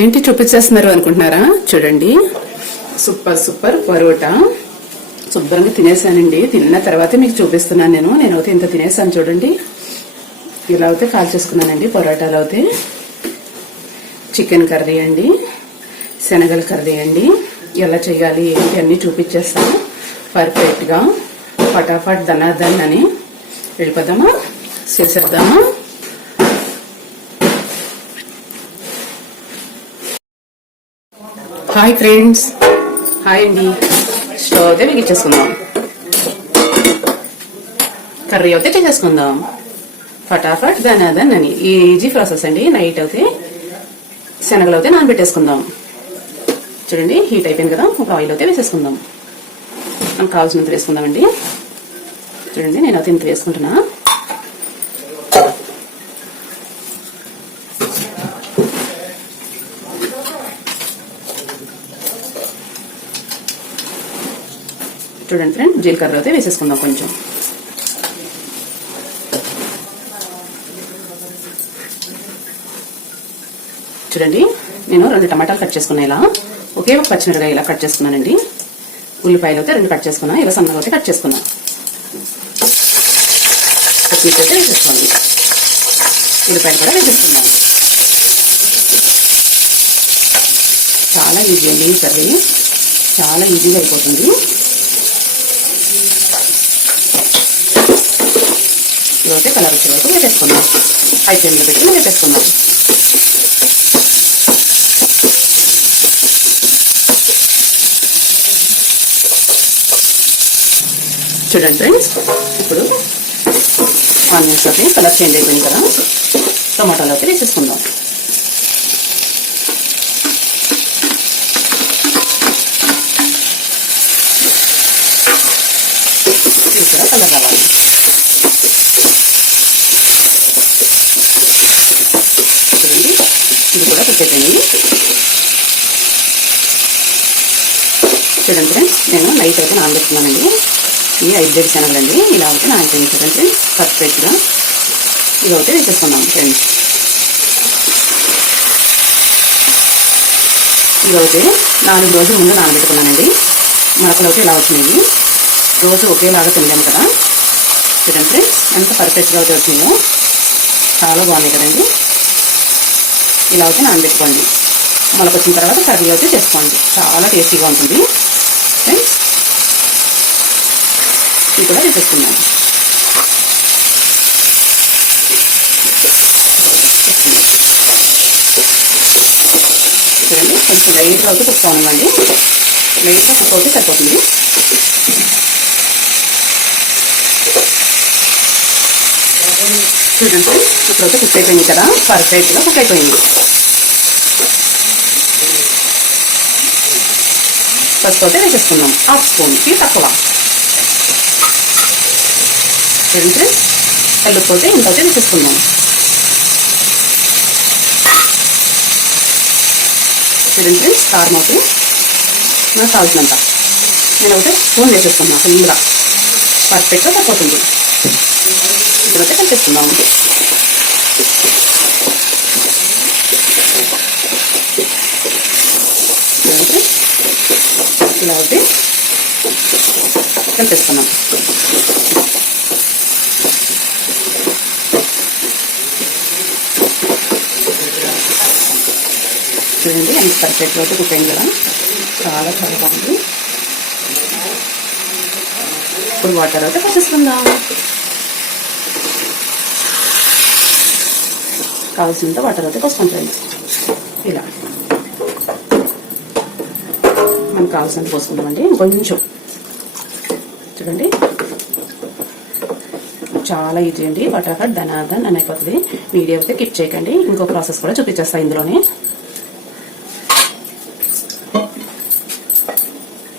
ఏంటి చూపించేస్తున్నారు అనుకుంటున్నారా? చూడండి, సూపర్ సూపర్ పరోటా శుభ్రంగా తినేసానండి. తిన్న తర్వాత మీకు చూపిస్తున్నాను. నేనైతే ఇంత తినేసాను. చూడండి, ఇలా అయితే కాల్ చేసుకున్నానండి. పరోటాలు అయితే చికెన్ కర్రీ అండి, శనగల కర్రీ అండి. ఎలా చేయాలి ఏంటి అన్ని చూపించేస్తాను పర్ఫెక్ట్ గా. ఫటాఫట్ దనాదన్ అని వెళ్ళిపోదామా, చేసేద్దామా? హాయ్ ఫ్రెండ్స్, హాయ్ అండి. స్టవ్ అయితే వెలిగించేసుకుందాం. కర్రీ అయితే చేసేసుకుందాం ఫటాఫట్ దనాదన్ అని. ఈజీ ప్రాసెస్ అండి. నైట్ అయితే శనగలు అయితే నానబెట్టేసుకుందాం. చూడండి, హీట్ అయిపోయింది కదా. ఒక ఆయిల్ అయితే వేసేసుకుందాం. మనకు కావాల్సినంత వేసుకుందామండి. చూడండి, నేనైతే ఇంత వేసుకుంటున్నా. చూడండి ఫ్రెండ్, జీలకర్ర అయితే వేసేసుకుందాం కొంచెం. చూడండి, నేను 2 టమాటాలు కట్ చేసుకున్నా. ఇలా ఒకే ఒక పచ్చిమిరకాయ ఇలా కట్ చేసుకున్నానండి. ఉల్లిపాయలు అయితే 2 కట్ చేసుకున్నా. ఇలా సన్నగా అయితే కట్ చేసుకున్నా. పచ్చిమిర్చి అయితే వేసేసుకోండి. ఉల్లిపాయలు కూడా వేసేసుకున్నాం. చాలా ఈజీ అండి ఈ కర్రీ, చాలా ఈజీగా అయిపోతుంది. ఇదైతే కలర్ వచ్చే వరకు వేసేసుకున్నాం. హై ఫ్లేమ్లో పెట్టి వేసేసుకున్నాం. చూడండి ఫ్రెండ్స్, ఇప్పుడు ఆనియన్స్ అయితే కలర్ చేంజ్ అయిపోయింది కదా. టమాటాలు అయితే వేసేసుకుందాం. ఇది కూడా కలర్ రావాలి. చూడండి, ఇది కూడా పెట్టేయండి. చూడండి ఫ్రెండ్స్, నేను నైట్ అయితే నానబెట్టుకున్నానండి. ఈ 5 బ్రెడ్ శనగలండి. ఇలా అయితే నానబెట్టింది. చూడండి పర్ఫెక్ట్గా ఇది అయితే వేసేసుకున్నాం ఫ్రెండ్స్. ఇదైతే 4 రోజుల ముందు నానబెట్టుకున్నానండి. మొలకలు అయితే ఇలా వచ్చినాయి. రోజు ఒకేలాగా తినలేము కదా. చూడండి ఫ్రెండ్స్, ఎంత పర్ఫెక్ట్గా అయితే వచ్చినాయో. చాలా బాగున్నాయి కదండి. ఇలా అయితే నానబెట్టుకోండి. మొలకొచ్చిన తర్వాత కర్రీ అయితే చేసుకోండి. చాలా టేస్టీగా ఉంటుంది ఫ్రెండ్స్. ఇది కూడా వేసేసుకున్నాం. చూడండి, కొంచెం లైట్గా అయితే కుక్ అవనివ్వండి. లైట్గా కుక్ అవుతే సరిపోతుంది. చూడండి, ఇప్పుడైతే కుక్ అయిపోయింది కదా. పర్ఫెక్ట్గా కుక్ అయిపోయింది. పసుపు అయితే వేసేసుకుందాం. 1/2 స్పూన్కి తక్కువ. చూడండి, కలుపుకోతే ఇంత అయితే వేసేసుకుందాం. చూడండి ఫ్రెండ్స్, కారం అయితే నాకు కావాల్సినంత నేనైతే స్పూన్ వేసేసుకున్నాను. ఫుల్గా పర్ఫెక్ట్గా సరిపోతుంది. ఇప్పుడైతే కలిపేసుకుందాం. చూడండి, ఇలా అయితే కలిపేసుకున్నాం. చూడండి, ఎంత పర్ఫెక్ట్గా అయితే కుక్ అయింది కదా. చాలా చాలా బాగుంది. ఇప్పుడు వాటర్ అయితే పోసేసుకుందాం. కావాల్సినంత వాటర్ అయితే పోసుకుంటాం. ఇలా మనకు కావాల్సినంత పోసుకుందామండి. కొంచెం చూడండి, చాలా ఈజీ అండి. ఫటాఫట్ దనాదన్ అని అయిపోతుంది. వీడియో అయితే కిప్ చేయకండి. ఇంకో ప్రాసెస్ కూడా చూపించేస్తా ఇందులోనే.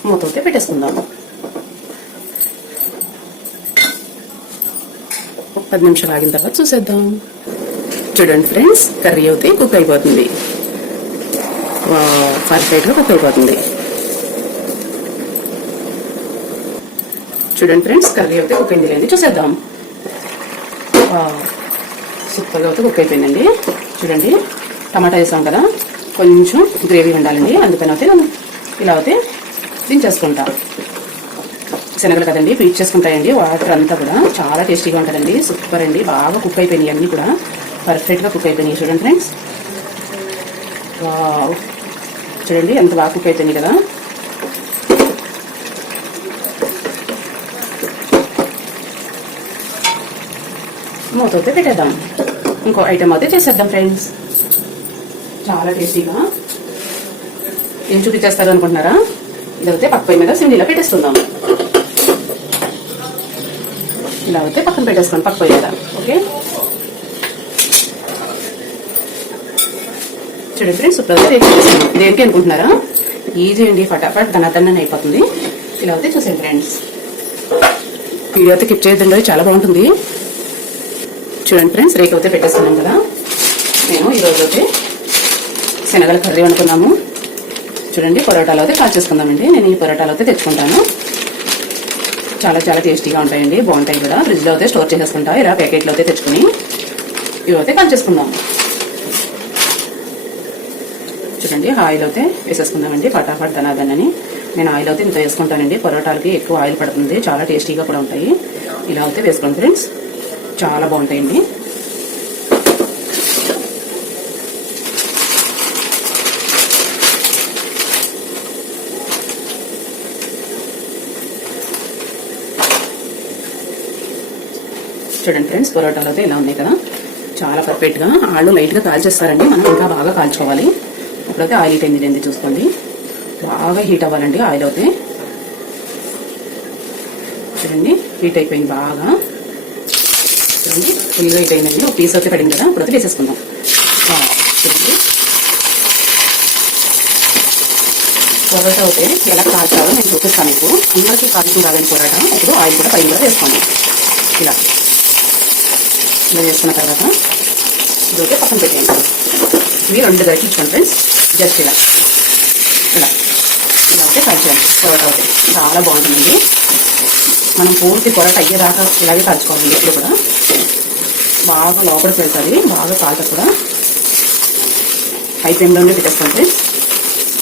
మూత అయితే పెట్టేసుకుందాము. 10 నిమిషాలు ఆగిన తర్వాత చూసేద్దాం. చూడండి ఫ్రెండ్స్, కర్రీ అయితే కుక్ అయిపోతుంది. పర్ఫెక్ట్గా కుక్ అయిపోతుంది. చూడండి ఫ్రెండ్స్, కర్రీ అయితే కుక్ అయింది లేండి. చూసేద్దాం. సూపర్గా అయితే కుక్ అయిపోయిందండి. చూడండి, టమాటా వేసాం కదా, కొంచెం గ్రేవీ ఉండాలండి, అందుకని అయితే ఇలా అయితే దించేసుకుంటా. శనగలు కదండి పీచ్ చేసుకుంటాయండి, వాటర్ అంతా కూడా చాలా టేస్టీగా ఉంటుందండి. సూపర్ అండి, బాగా కుక్ అయిపోయినాయి అన్నీ కూడా పర్ఫెక్ట్గా కుక్ అయిపోయినాయి. చూడండి ఫ్రెండ్స్, వావ్ చూడండి ఎంత బాగా కుక్ అయిపోయినాయి కదా. మూత అయితే పెట్టేద్దాం. ఇంకో ఐటమ్ అయితే చేసేద్దాం ఫ్రెండ్స్, చాలా టేస్టీగా. ఏం చూపించేస్తారు అనుకుంటున్నారా? ఇదైతే పక్క పొయ్యి మీద సిమ్లీలో పెట్టేస్తున్నాం. ఇలా అయితే పక్కన పెట్టేస్తాం పక్క పొయ్యి మీద. ఓకే చూడండి ఫ్రెండ్స్, సూపర్ అయితే చేసేస్తున్నాం. దేనికి అనుకుంటున్నారా? ఈజీ అండి, ఫటాఫట్ దన్నదన్నని అయిపోతుంది. ఇలా అయితే చూసేయండి ఫ్రెండ్స్, వీడియో అయితే కిప్ చేయొద్దండి, చాలా బాగుంటుంది. చూడండి ఫ్రెండ్స్, రేకు అయితే పెట్టేస్తున్నాం కదా. నేను ఈరోజు అయితే శనగల కర్రీ వండుకున్నాము. చూడండి, పొరోటాలు అయితే కాల్ చేసుకుందామండి. నేను ఈ పొరోటాలు అయితే తెచ్చుకుంటాను, చాలా చాలా టేస్టీగా ఉంటాయండి, బాగుంటాయి కూడా. ఫ్రిడ్జ్లో అయితే స్టోర్ చేసేసుకుంటా, ఇలా ప్యాకెట్లో అయితే తెచ్చుకుని ఇవి అయితే కాల్ చేసుకుందాం. చూడండి, ఆయిల్ అయితే వేసేసుకుందామండి ఫటాఫట్ దనాదనని. నేను ఆయిల్ అయితే ఇంత వేసుకుంటానండి, పొరోటాలకి ఎక్కువ ఆయిల్ పడుతుంది, చాలా టేస్టీగా కూడా ఉంటాయి. ఇలా అయితే వేసుకోండి ఫ్రెండ్స్, చాలా బాగుంటాయండి. చూడండి ఫ్రెండ్స్, పొరోటాలు అయితే ఇలా ఉన్నాయి కదా, చాలా పర్ఫెక్ట్గా. ఆళ్ళు లైట్గా కాల్చేస్తారండి, మనం ఇంకా బాగా కాల్చుకోవాలి. ఇప్పుడైతే ఆయిల్ హీట్ అయింది చూసుకోండి, బాగా హీట్ అవ్వాలండి ఆయిల్ అయితే. చూడండి, హీట్ అయిపోయింది బాగా. చూడండి, ఫుల్గా హీట్ అయిందండి. ఒక పీస్ అయితే పడింది కదా, ఇప్పుడైతే వేసేసుకుందాం. చూడండి, పొరోటా అయితే ఎలా కాల్చాలో నేను చూపిస్తాను మీకు. అందరికీ కాల్చుకుని రాదండి పొరోటా. ఇప్పుడు ఆయిల్ కూడా పైన కూడా వేసుకోండి. ఇలా ఇలా వేసుకున్న తర్వాత ఇదైతే పక్కన పెట్టేయండి. ఇవి 2 గరిటెలు ఇచ్చుకోండి ఫ్రెండ్స్, జస్ట్ ఇలా ఇలా ఇలా అయితే కాల్చేయండి. పొరోటా అయితే చాలా బాగుంటుందండి. మనం పూర్తి పొరోటా అయ్యేదాకా ఇలాగే కాల్చుకోవాలి. ఇప్పుడు కూడా బాగా లోపలికి వెళ్తుంది, బాగా కాల్చదు కూడా. హై ఫ్లేమ్లోనే పెట్టేసుకోండి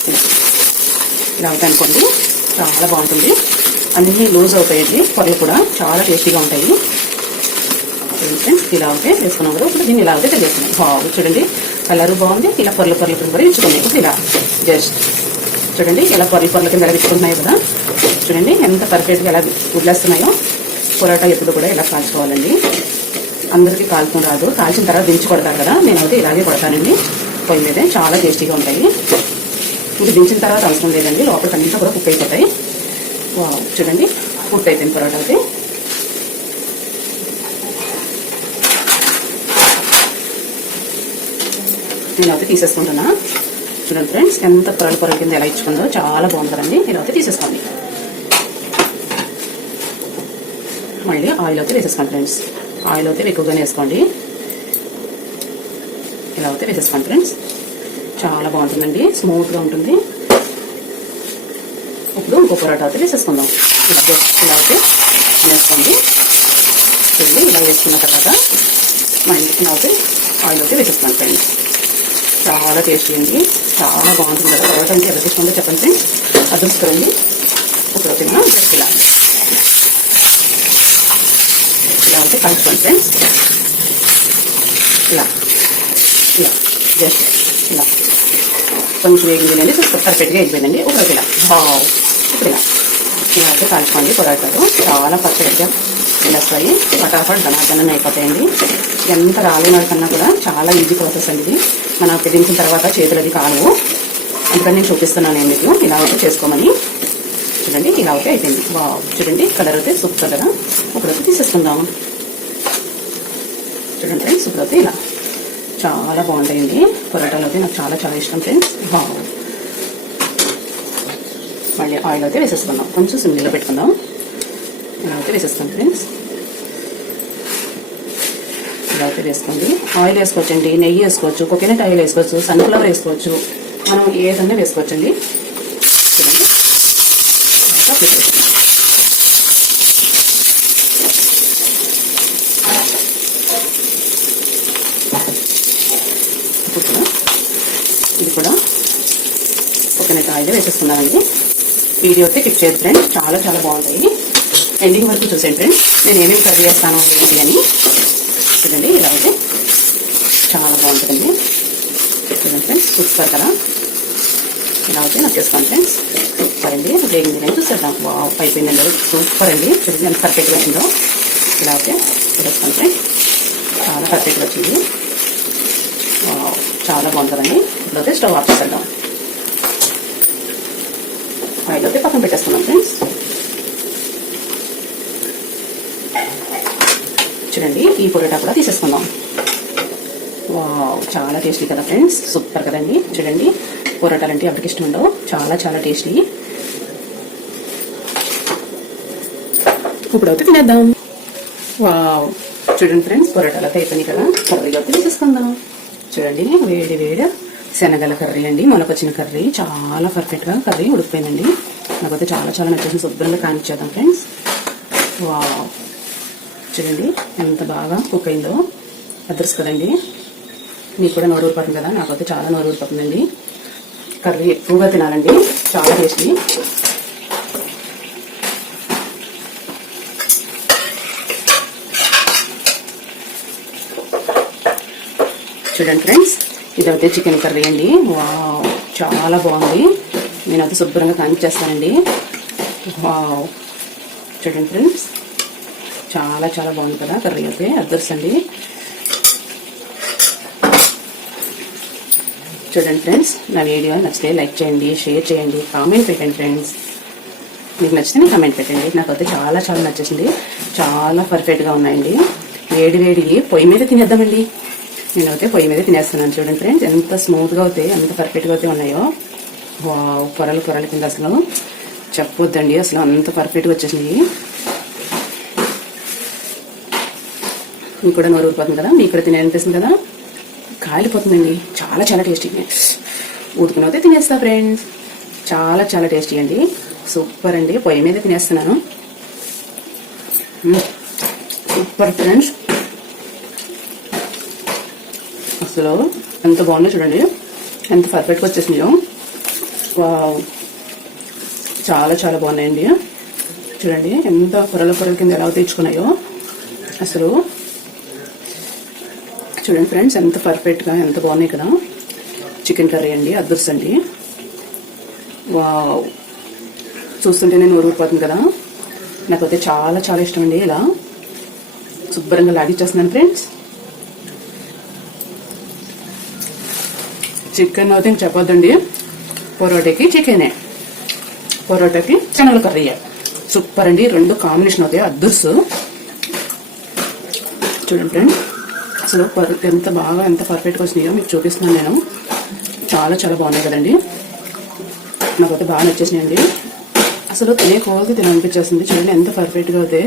ఫ్రెండ్స్. ఇలా అవుతాయి అనుకోండి, చాలా బాగుంటుంది. అన్నీ లూజ్ అవుతాయండి, పొరలు కూడా చాలా టేస్టీగా ఉంటాయి ఫ్రెండ్స్. ఇలా అయితే వేసుకున్నాం కదా, ఇప్పుడు దీన్ని ఇలా అయితే తెలియజేస్తున్నాం. బాగు చూడండి, కలర్ బాగుంది. ఇలా పొరలు కూడా ఇచ్చుకోండి. ఇప్పుడు ఇలా జస్ట్ చూడండి, ఇలా పొరల కింద ఎలా ఇచ్చుకుంటున్నాయో కదా. చూడండి ఎంత పర్ఫెక్ట్గా ఎలా వదిలేస్తున్నాయో. పొరోటా ఎప్పుడు కూడా ఇలా కాల్చుకోవాలండి. అందరికీ కాల్చుకుని రాదు, కాల్చిన తర్వాత దించి కొడతారు కదా, నేనైతే ఇలాగే కొడతానండి పొయ్యి మీదే. చాలా టేస్టీగా ఉంటాయి. ఇది దించిన తర్వాత అవసరం లేదండి, లోపలికి అంతా కూడా కుక్ అయిపోతాయి. చూడండి, కుక్ అయిపోయింది పొరోటా అయితే. నేనైతే తీసేసుకుంటున్నా. చూడండి ఫ్రెండ్స్, ఎంత పొరల కింద ఎలా ఇచ్చుకుందో, చాలా బాగుంటుందండి. ఇలా అయితే తీసేసుకోండి. మళ్ళీ ఆయిల్ అయితే వేసేసుకోండి ఫ్రెండ్స్. ఆయిల్ అయితే ఎక్కువగానే వేసుకోండి. ఇలా అయితే వేసేసుకోండి ఫ్రెండ్స్, చాలా బాగుంటుందండి, స్మూత్గా ఉంటుంది. ఇప్పుడు ఇంకో పొరోటా అయితే వేసేసుకుందాం. ఇలా అయితే వేసుకోండి. చూడండి, ఇలా వేసుకున్న తర్వాత మళ్ళీ ఇలా అయితే ఆయిల్ అయితే వేసేసుకోండి ఫ్రెండ్స్. చాలా టేస్టీ అండి, చాలా బాగుంటుంది కదా. పొరోటా అంటే ఎవరికి ఇష్టం ఉందో చెప్పండి ఫ్రెండ్స్, అదృష్టండి. ఒక రోజున జస్ట్ ఇలా ఇలా అయితే కలుపుకోండి ఫ్రెండ్స్. ఇలా ఇలా జస్ట్ ఇలా కొంచెం వేగిందండి, పర్ఫెక్ట్గా అయిపోయిందండి. ఒక రోజు ఇలా ఇప్పుడు ఇలా అయితే కాల్చుకోండి. పొరాటాలు చాలా పర్ఫెక్ట్గా వస్తాయి, ఫటాఫట్ దనాదనం అయిపోతాయండి. ఎంత రాలేని కన్నా కూడా చాలా ఈజీ ప్రాసెస్ అండి ఇది. మనం దించిన తర్వాత చేతులు అది కాలువు, అందుకని నేను చూపిస్తున్నాను మీకు ఇలా అయితే చేసుకోమని. చూడండి, ఇలా అయితే అయిపోయింది. చూడండి, కలర్ అయితే సూపర్ కదా. ఒకరైతే తీసేసుకుందాం. చూడండి ఫ్రెండ్స్, ఇప్పుడైతే ఇలా చాలా బాగుంటాయండి పొరాటాలు అయితే. నాకు చాలా చాలా ఇష్టం ఫ్రెండ్స్. మళ్ళీ ఆయిల్ అయితే వేసేసుకుందాం, కొంచెం సిమ్లో పెట్టుకుందాం. ఇలా అయితే వేసేస్తాం ఫ్రెండ్స్. ఇలా అయితే వేసుకోండి. ఆయిల్ వేసుకోవచ్చండి, నెయ్యి వేసుకోవచ్చు, కోకోనట్ ఆయిల్ వేసుకోవచ్చు, సన్ఫ్లవర్ వేసుకోవచ్చు, మనం ఏదన్నా వేసుకోవచ్చండి. చూడండి, ఇది కూడా కోకోనట్ ఆయిల్ వేసేస్తున్నానండి. వీడియో అయితే టిప్ చేయదు ఫ్రెండ్స్, చాలా చాలా బాగుంటాయి. ఎండింగ్ వరకు చూసేయండి ఫ్రెండ్స్, నేను ఏమేమి కర్రీ చేస్తాను ఏంటి అని. చూడండి ఇలా అయితే చాలా బాగుంటుందండి. చూడండి ఫ్రెండ్స్, చూస్తారు కదా ఇలా అయితే నాకు చేస్తాను ఫ్రెండ్స్. సూపర్ అండి, వేగింది నేను చూసేద్దాం. అయిపోయిందండి, సూపర్ అండి. చూడండి ఎంత పర్ఫెక్ట్గా వచ్చిందో. ఇలా అయితే చూస్తాను ఫ్రెండ్స్, చాలా పర్ఫెక్ట్గా వచ్చింది. చాలా బాగుంటుందండి. ఇప్పుడైతే స్టవ్ ఆఫ్ చేసేద్దాం. ఆయిల్ అయితే పక్కన పెట్టేస్తున్నాం ఫ్రెండ్స్. చూడండి ఈ పొటాటో కూడా తీసేసుకుందాం. చాలా టేస్టీ కదా ఫ్రెండ్స్, సూపర్ కదండి. చూడండి పొరాటాలు అంటే ఎవరికి ఇష్టం ఉండవు, చాలా చాలా టేస్టీ. ఇప్పుడైతే తినేద్దాం. చూడండి ఫ్రెండ్స్, పొరాటాలు అయితే అయిపోయినాయి కదా, కర్రీలో అయితే తీసేసుకుందాం. చూడండి వేడి వేడి శనగల కర్రీ అండి, మొలకొచ్చిన కర్రీ. చాలా పర్ఫెక్ట్గా కర్రీ ఉడికిపోయిందండి. నాకైతే చాలా చాలా నచ్చేసింది. శుభ్రంగా కానిచ్చేద్దాం ఫ్రెండ్స్. చూడండి ఎంత బాగా కుక్ అయిందో, అదర్స్ కదండి. మీకు కూడా నోరు ఊరిపోతుంది కదా, నాకైతే చాలా నోరు ఊరిపోతుందండి. కర్రీ ఎక్కువగా తినాలండి, చాలా టేస్టీ. చూడండి ఫ్రెండ్స్, ఇదైతే చికెన్ కర్రీ అండి. చాలా బాగుంది. నేనైతే శుభ్రంగా కానిచ్చేస్తానండి. చూడండి ఫ్రెండ్స్, చాలా చాలా బాగుంది కదా కర్రీ అయితే, అదర్స్ అండి. చూడండి ఫ్రెండ్స్, నా వీడియో నచ్చితే లైక్ చేయండి, షేర్ చేయండి, కామెంట్ పెట్టండి ఫ్రెండ్స్. మీకు నచ్చితే కామెంట్ పెట్టండి. నాకైతే చాలా చాలా నచ్చేసింది, చాలా పర్ఫెక్ట్గా ఉన్నాయండి. వేడి వేడి పొయ్యి మీద తినేద్దామండి. నేనైతే పొయ్యి మీద తినేస్తున్నాను. చూడండి ఫ్రెండ్స్, ఎంత స్మూత్గా అవుతాయి, ఎంత పర్ఫెక్ట్గా అయితే ఉన్నాయో. పొరలు పొరల కింద అసలు చెప్పొద్దండి, అసలు అంత పర్ఫెక్ట్గా వచ్చేసింది. మీకు కూడా నోరు ఊరిపోతుంది కదా, మీకు కూడా తినేనిపిస్తుంది కదా, కాలిపోతుందండి. చాలా చాలా టేస్టీగా ఉడుకుని అయితే తినేస్తా ఫ్రెండ్స్. చాలా చాలా టేస్టీ అండి, సూపర్ అండి. పొయ్యి మీద తినేస్తున్నాను. సూపర్ ఫ్రెండ్స్, అసలు ఎంత బాగుందో చూడండి, ఎంత పర్ఫెక్ట్గా వచ్చేసినాయో. చాలా చాలా బాగున్నాయండి. చూడండి ఎంత పొరల పొరల కింద ఎలా తెచ్చుకున్నాయో అసలు. చూడండి ఫ్రెండ్స్, ఎంత పర్ఫెక్ట్గా ఎంత బాగున్నాయి కదా. చికెన్ కర్రీ అండి, అదృష్టం అండి. చూస్తుంటే నేను ఊరిపోతుంది కదా, నాకైతే చాలా చాలా ఇష్టం అండి. ఇలా శుభ్రంగా లాగిచ్చేస్తున్నాను ఫ్రెండ్స్. చికెన్ అయితే ఇంక చెప్పొద్దండి, పొరోటాకి చికెనే, పొరోటాకి శనగల కర్రీ సూపర్ అండి. రెండు కాంబినేషన్ అవుతాయి, అదృసు. చూడండి ఫ్రెండ్స్, అసలు ఎంత బాగా ఎంత పర్ఫెక్ట్గా వచ్చినాయో మీకు చూపిస్తున్నాను నేను. చాలా చాలా బాగున్నాయి కదండి, నాకైతే బాగా నచ్చేసినాయండి. అసలు తినే కోల్కి తినాలనిపించేస్తుంది. చూడండి ఎంత పర్ఫెక్ట్గా అయితే,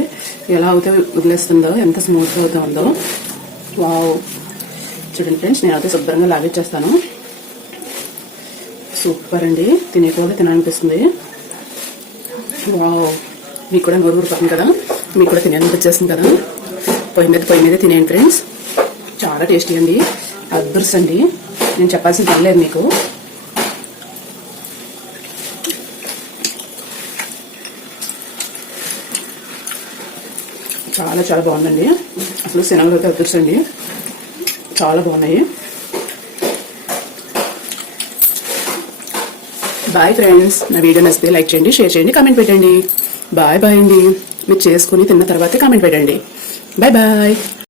ఎలా అయితే వదిలేస్తుందో, ఎంత స్మూత్గా అవుతా ఉందో. చూడండి ఫ్రెండ్స్, నేనైతే శుభ్రంగా లాగిచ్చేస్తాను. సూపర్ అండి, తినే కోల్కి తినాలనిపిస్తుంది. మీకు కూడా నోరు ఊరిపోతుంది కదా, మీకు కూడా తినాలనిపించేస్తుంది కదా. పొయ్యి మీద తినేయండి ఫ్రెండ్స్, చాలా టేస్టీ అండి, అదృష్టం అండి. నేను చెప్పాల్సిన పని లేదు మీకు. చాలా చాలా బాగుందండి, అసలు శనగలు అయితే అదృష్టం అండి, చాలా బాగున్నాయి. బాయ్ ఫ్రెండ్స్, నా వీడియో నచ్చితే లైక్ చేయండి, షేర్ చేయండి, కామెంట్ పెట్టండి. బాయ్ బాయ్ అండి. మీరు చేసుకుని తిన్న తర్వాతే కామెంట్ పెట్టండి. Bye bye.